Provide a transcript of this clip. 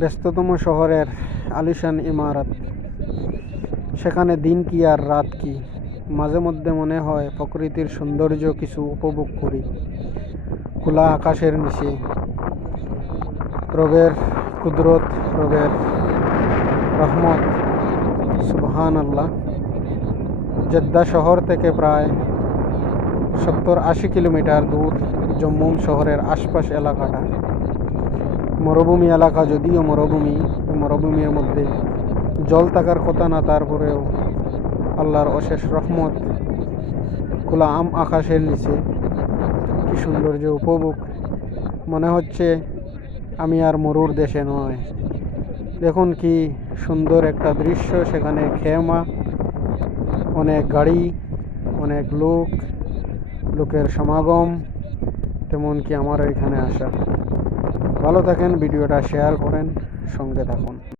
ব্যস্ততম শহরের আলিশান ইমারত, সেখানে দিন কি আর রাত কি। মাঝে মধ্যে মনে হয় প্রকৃতির সৌন্দর্য কিছু উপভোগ করি। খোলা আকাশের নিচে রবের কুদরত, রবের রহমত, সুবহান আল্লাহ। জেদ্দা শহর থেকে প্রায় 70-80 কিলোমিটার দূর জম্মু শহরের আশপাশ এলাকাটা মরুভূমি এলাকা। যদিও মরুভূমির মধ্যে জল থাকার কথা না, তারপরেও আল্লাহর অশেষ রহমত। খোলা আকাশের নিচে কি সৌন্দর্য উপভোগ। মনে হচ্ছে আমি আর মরুর দেশে নয়। দেখুন কি সুন্দর একটা দৃশ্য। সেখানে খেমা, অনেক গাড়ি, অনেক লোকের সমাগম, তেমন কি আমারও এখানে আসা। ভালো থাকেন, ভিডিওটা শেয়ার করেন, সঙ্গে থাকুন।